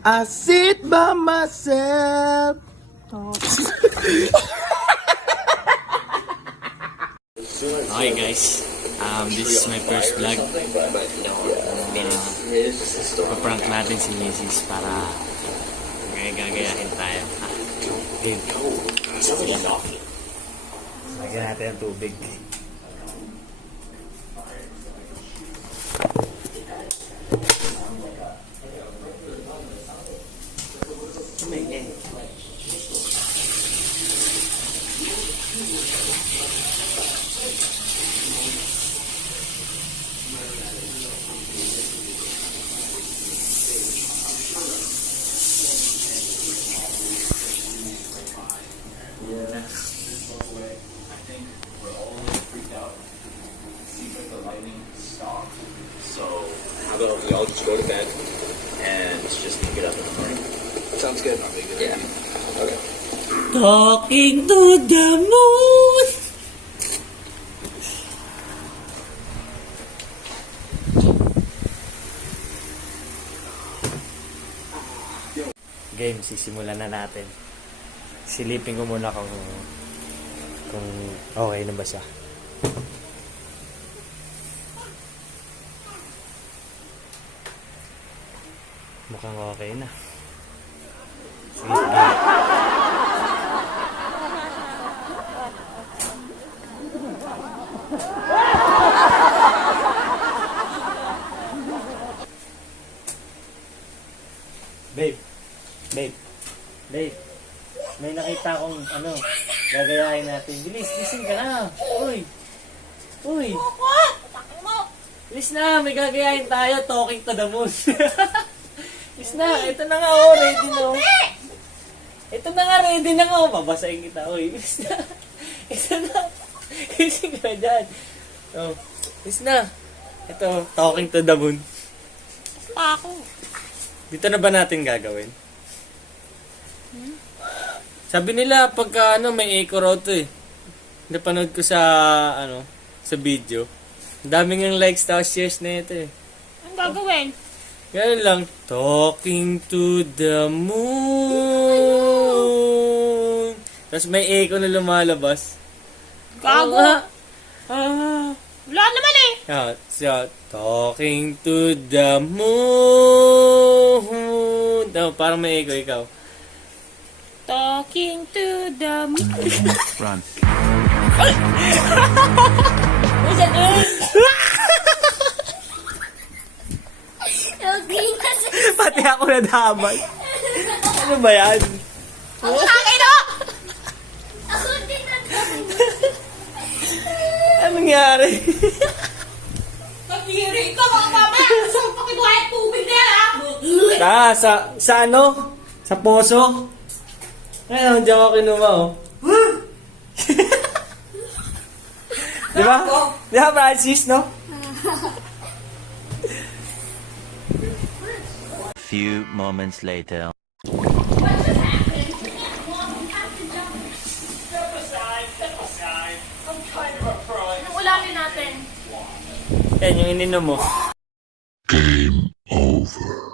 I sit by myself. Okay guys, this is my first vlog. Paprank natin si Mrs. para gagayahin tayo. Game. Lagyan natin ang tubig. So, how about we all just go to bed and just pick it up in the morning? Sounds good. Yeah. Okay. Talking to the moon. Game, sisimulan na natin. Silipin ko muna kung okay na ba siya. Mukhang okay na. Sige. Babe, may nakita akong gagayahin natin. Bilis, gising ka na. Uy. Bilis na, may gagayahin tayo. Talking to the moon. Bilis na, ito na nga, ready na. Ito na nga, ready na nga. Babasahin kita. Uy, bilis na. Ito na. Gising ka dyan. Bilis na. Ito, talking to the moon. Ako. Dito na ba natin gagawin? Sabi nila pagka may echo raw to eh. Napanood ko sa sa video. Ang daming yung likes tapos shares na ito eh. Ang gagawin? Ganun lang. Talking to the moon. Tapos may echo na lumalabas. Gago. Ah. Wala naman eh. So, talking to the moon. Parang may echo ikaw. Talking to the moon. Run. Pati ako nadamay. Ano ba yan? Ang tangin o! Anong nangyari? Nagdiri ka mga mamaya! Gusto mo pakibuhay tubig na yan ha! Sa ano? Sa poso? Ngayon, diyan ako kinuha oh. Di ba? Di ba, Francis, no? Few moments later. Anong ulamin natin? Yan, yung ininom mo. Game over.